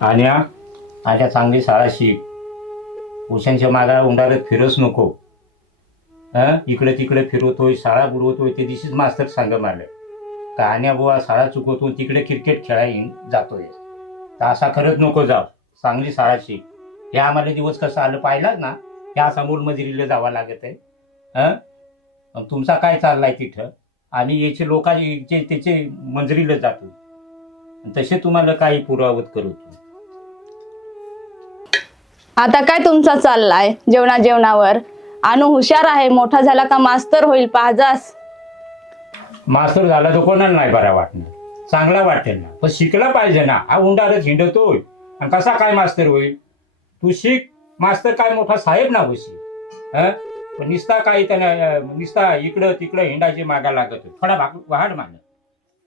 आणि आल्या चांगली शाळा शिक, उशांच्या मागा उंडारत फिरच नको. इकडे तिकडे फिरवतोय, शाळा बुडवतोय. ते दिवशीच मास्तर सांग मला का आण्या बुवा शाळा चुकवतो, तिकडे क्रिकेट खेळायला जातोय. तर असा खरंच नको जाऊ, चांगली शाळा शिक. हे आम्हाला दिवस कसं आलं पाहिलाच ना, ह्या समोर मजुरीला जावं लागत आहे. तुमचा काय चाललाय तिथं? आम्ही याचे लोकांचे त्याचे मंजुरीला जातो, तसे तुम्हाला काही पुरावत करतो. आता काय तुमचा चाललाय जेवणावर? अनु हुशार आहे, मोठा झाला का मास्तर होईल पाहजास. मास्तर झाला तर कोणाला नाही बरा वाटणार, चांगला वाटेल ना, पण शिकला पाहिजे ना. हा उंडारच हिंडतोय आणि कसा काय मास्तर होईल? तू शिक, मास्तर काय मोठा साहेब ना होशील. पण निस्ता काही त्याला निस्ता इकडं तिकडं हिंडाची मागा लागत थोडा वाढ माग.